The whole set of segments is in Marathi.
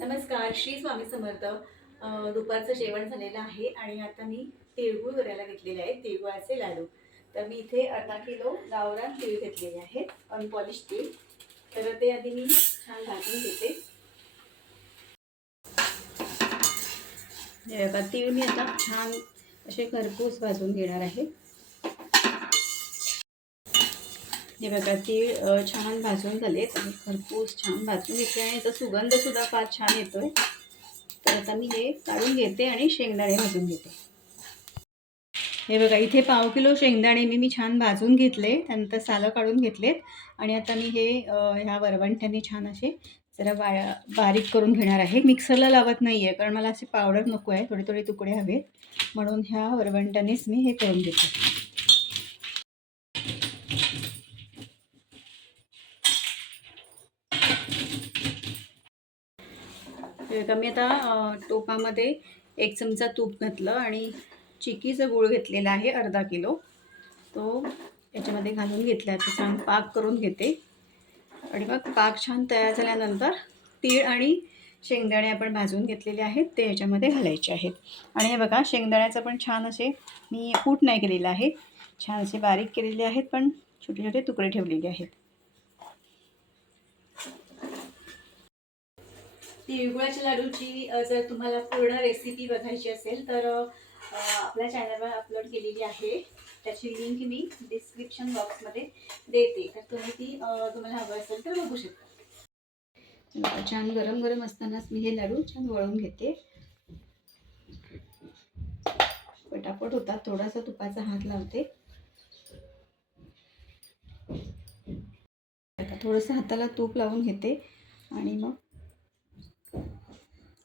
नमस्कार, श्री स्वामी समर्थ. दुपारचं जेवण झालेलं आहे आणि आता मी तिळगुळ करायला घेतलेले आहे, तिळगुळाचे लाडू. तर मी इथे अर्धा किलो गावरान तीळ घेतलेले आहेत, अनपॉलिश तीळ. तर ते आधी मी छान भाजून घेते. हे बघा, तीळ मी आता छान असे खरपूस भाजून घेणार आहे. हे बघा, तीळ छान भाजून झालेत आणि खरपूस छान भाजून घेतले आणि याचा सुगंधसुद्धा फार छान येतोय. तर आता मी हे काढून घेते आणि शेंगदाणे भाजून घेते. हे बघा, इथे पाव किलो शेंगदाणे मी छान भाजून घेतले, त्यानंतर सालं काढून घेतलेत आणि आता मी हे ह्या वरवंट्याने छान असे जरा बारीक करून घेणार आहे. मिक्सरला लावत नाही आहे, कारण मला असे पावडर नको आहे, थोडे थोडे तुकडे हवेत, म्हणून ह्या वरवंट्यानेच मी हे करून घेते. मी आता टोपामध्ये 1 चमचा तूप घातलं आणि चिकीचं गूळ घेतलेला आहे अर्धा किलो, तो याच्यामध्ये घालून घेतला. आता छान पाक करून घेते आणि मग पाक छान तयार झाल्यानंतर तीळ आणि शेंगदाणे आपण भाजून घेतलेले आहेत ते याच्यामध्ये घालायचे आहेत. आणि हे बघा, शेंगदाण्याचं पण छान असे मी कूट नाही केलेलं आहे, छान असे बारीक केलेले आहेत, पण छोटे छोटे तुकडे ठेवलेले आहेत. तिळगुळाच्या लाडूची जर तुम्हाला पूर्ण रेसिपी बघायची असेल तर आपल्या चॅनलवर अपलोड केलेली आहे. त्याची लिंक मी डिस्क्रिप्शन बॉक्समध्ये देते, तर तुम्ही ती तुम्हाला हवं असेल तर बघू शकता. छान गरम गरम असतानाच मी हे लाडू छान वळून घेते. पटापट होतात, थोडासा तुपाचा हात लावते. थोडंसं हाताला तूप लावून घेते आणि मग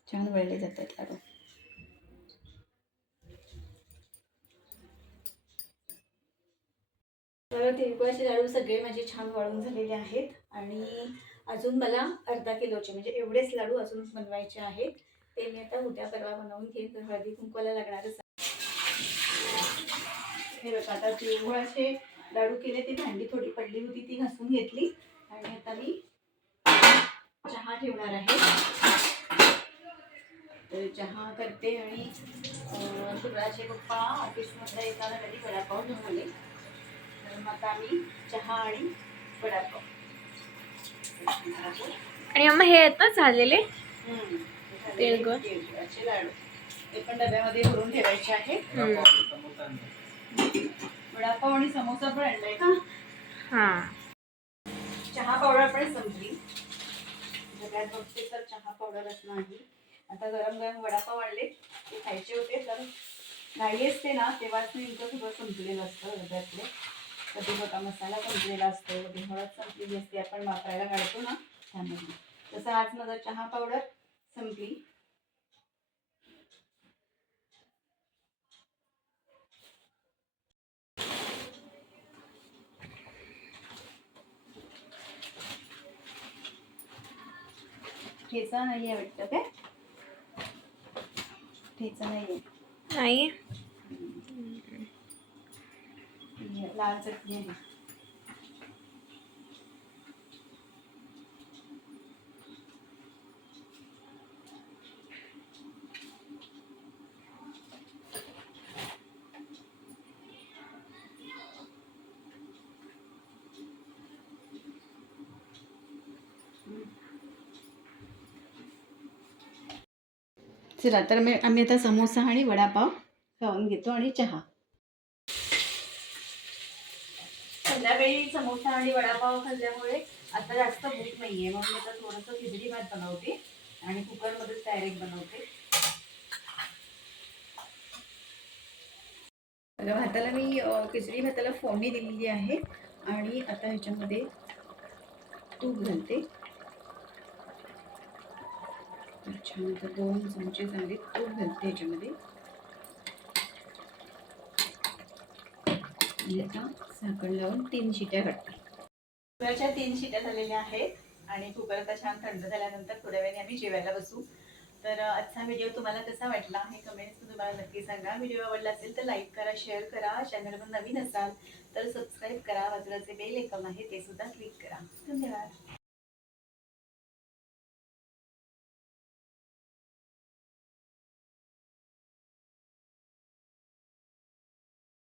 छान वळले जातात लाडू. तर तिळगुळाचे लाडू सगळे माझे छान वळून झालेले आहेत आणि अजून मला अर्धा किलोचे म्हणजे एवढेच लाडू अजून बनवायचे आहेत. ते मी आता उद्या परवा बनवून घेईन, तर हळदी कुंकवाला लागणारच. हे बघा, आता तिळगुळाचे लाडू केले, ती भांडी थोडी पडली होती ती घासून घेतली आणि आता मी चहा ठेवणार आहे. तर चहा करते आणि शुभ्राचे पप्पा ऑफिसमधला येताना कधी वडापाव घेऊन आले, तर मग आता मी चहा आणि वडापाव. आणि मग हे आहेत ना झालेले तिळगुळाचे लाडू, ते पण डब्यामध्ये भरून ठेवायचे आहे. वडापाव आणि समोसा पण आणलाय का? हां. चहा पावडर पण संपली, जगात बघते तर चहा पावडरच नाही. आता गरम गरम वडापाव आणले, ते खायचे होते, तर घाई असते ना तेव्हाच नेमकं सगळं संपलेलं असतं डब्यातले. कधी बघा मसाला संपलेला असतो, कधी हळद संपलेली असते, आपण वापरायला काढतो ना त्यामध्ये. तसं आज माझा चहा पावडर संपली. ठेचा नाही आहे वाटतं, काय ठेचा नाही नाही लाल चटणी आहे. चला, तर आम्ही आता समोसा आणि वडापाव खाऊन घेतो आणि चहा. संध्याकाळी समोसा आणि वडापाव खाल्ल्यामुळे आता जास्त भूक नाहीये, मग मी आता थोडंसं खिचडी भात बनवते आणि कुकरमध्येच डायरेक्ट बनवते. भाताला मी खिचडी भाताला फोडणी दिलेली आहे आणि आता ह्याच्यामध्ये तूप घालते. छान, आता 2 चमचे चांगले तूप घालते ह्याच्यामध्ये आणि आता झाकण लावून 3 शिट्या काढते. कुकरच्या 3 शिट्या झालेल्या आहेत आणि कुकर आता छान थंड झाल्यानंतर थोड्या वेळाने आम्ही जेवायला बसू. तर आजचा व्हिडिओ तुम्हाला कसा वाटला हे कमेंट्स तुम्हाला नक्की सांगा. व्हिडिओ आवडला असेल तर लाईक करा, शेअर करा. चॅनलवर नवीन असाल तर सबस्क्राईब करा. बाजूला जे बेल आयकॉन आहे ते सुद्धा क्लिक करा. धन्यवाद.